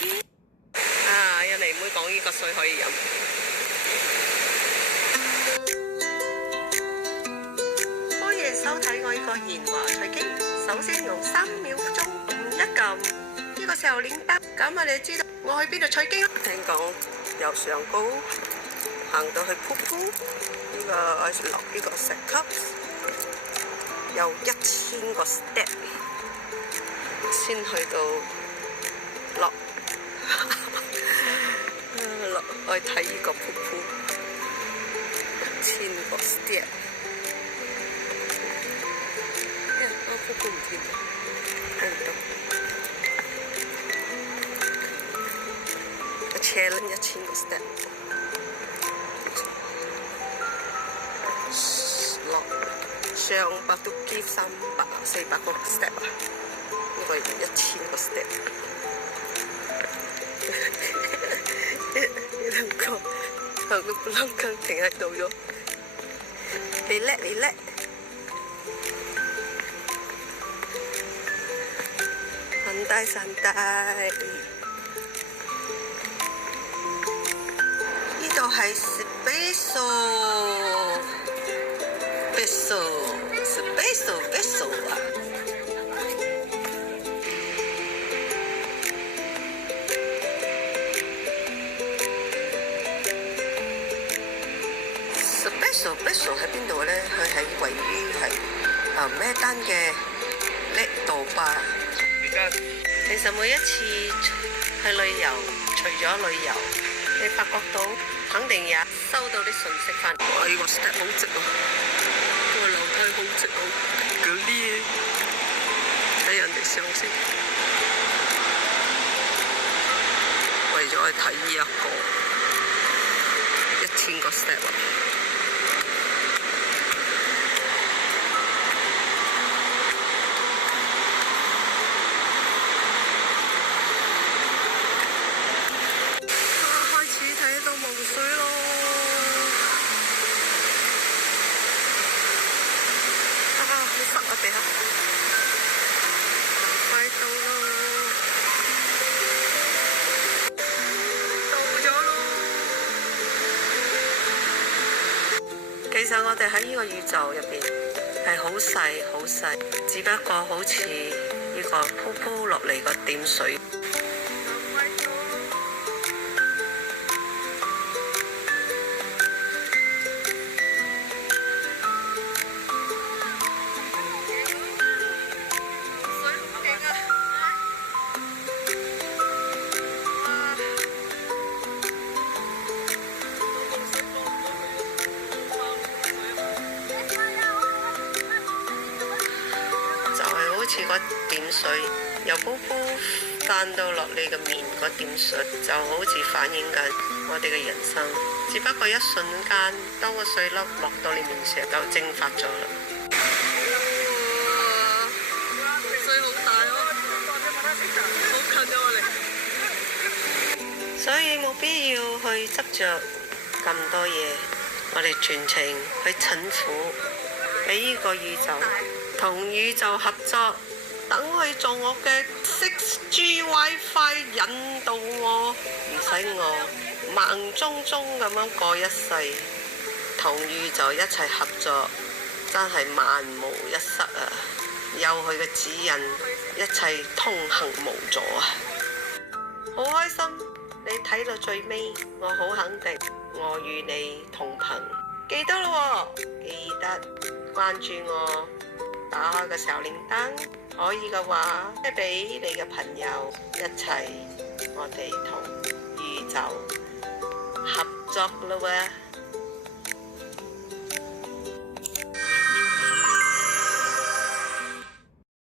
見。啊，印尼妹講呢個水可以飲。歡迎收睇我呢個賢華隨機。首先用3秒鐘撳一撳呢個小鈴鐺，咁啊你知道我去邊度取經？聽講由上高行到去瀑布，呢個落呢個石級，有1000個 step 先去到落落去睇呢個瀑布，1000個 step。瀑布唔見，睇唔到。我車輪1000個 step， 落上百都幾300、400個 step 啊！呢個1000個 step， 呢兩個行到不啷更停喺度咗，你叻你叻！散大，呢度係 special 啊！special 喺邊度咧？佢係位於係咩單嘅叻度吧？其實每一次去旅遊，除咗旅遊，你發覺到肯定也收到啲信息翻。哇！呢個 step 好直啊，呢個樓梯好直啊，嗰啲睇人哋上先，為咗去睇呢一個1000個 step 啊！快到咯！到咗咯！其實我哋喺呢個宇宙入邊係好細好細，只不過好似呢個鋪鋪落嚟個點水。好似個點水由瀑布彈到落你嘅面，個點水就好似反映緊我哋嘅人生，只不過一瞬間，當個水粒落到你面上就蒸發咗啦。水好大哦，好近咗我哋，所以冇必要去執着咁多嘢，我哋全程去臣服俾呢個宇宙。同宇宙合作，等佢做我嘅 6G WiFi 引導我，唔使我盲中中咁樣過一世。同宇宙一齊合作，真係萬無一失啊！有佢嘅指引，一切通行無阻啊！好開心，你睇到最尾，我好肯定，我與你同行。記得咯，記得關注我。打開個小鈴鐺，可以嘅話，即係俾你嘅朋友一齊，我哋同宇宙合作啦喎。